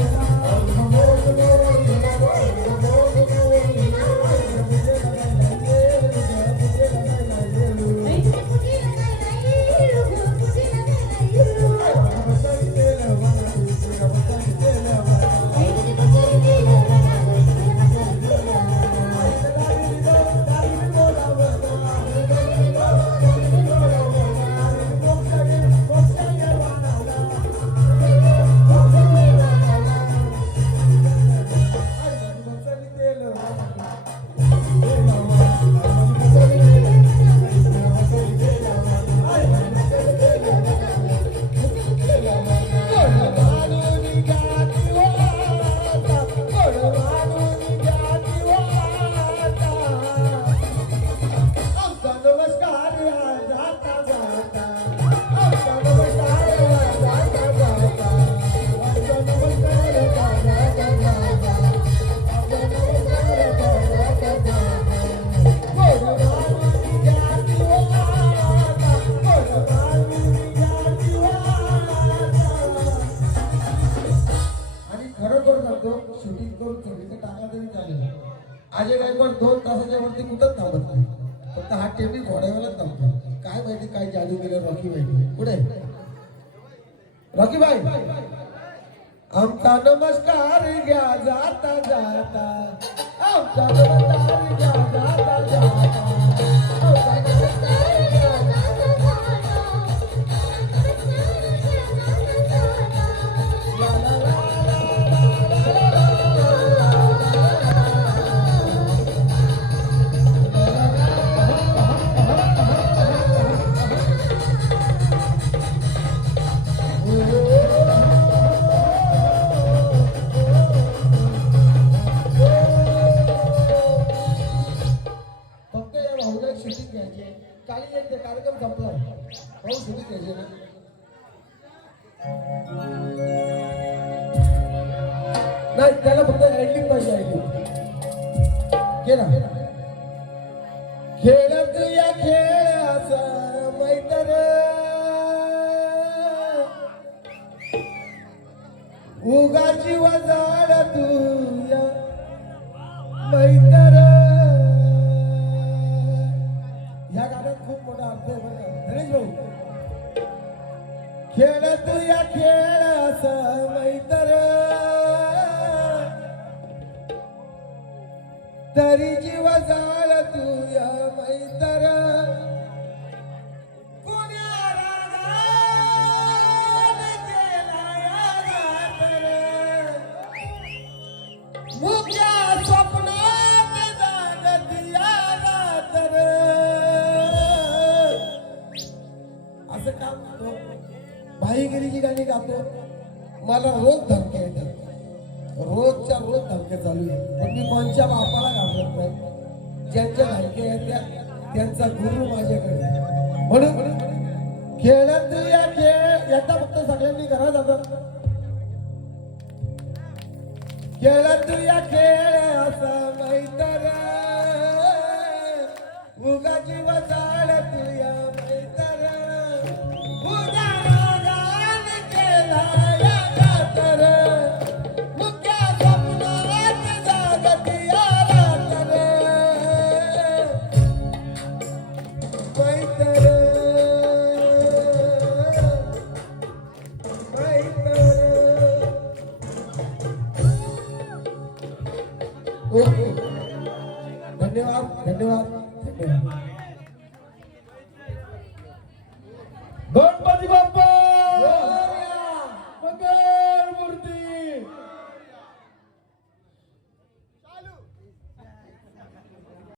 आमचा अजय गायकवाड दोन तासाच्या वरती कुठंच थांबत नाही. फक्त हा टेबी घोड्यावेलाच थांबतो. काय माहिती काय जादू केलं रॉकी भाई पुढे रॉकी भाई आमचा नमस्कार घ्या जाता जाता. आमचा नमस्कार घ्या जाता जाता. काली एक ते कार्यक्रम संपलाय. पाऊस शूटिंग घ्यायचे ना नाही त्याला फक्त एडिटिंग पाहिजे एडिटिंग घे ना. खेळत या खेळाचा मैदान. उगाची वजाड तू तुया खेळ मैतर. तरी जीव जाळ तुया मैतर. असं काम करतो भाईगिरीची गाणी गातो. मला रोज धमक्या येतात. रोजच्या रोज धमक्या चालू आहे पण मी कोणच्या बापाला घाबरत नाही. ज्यांच्या धमक्या येत्या त्यांचा गुरु माझ्याकडे म्हणून खेळत या खेळ याचा फक्त सगळ्यांनी घरात जात खेळत या खेळ असा मैतर उगा जीव तुया धन्यवाद धन्यवाद धन्यवाद. गणपती बाप्पा!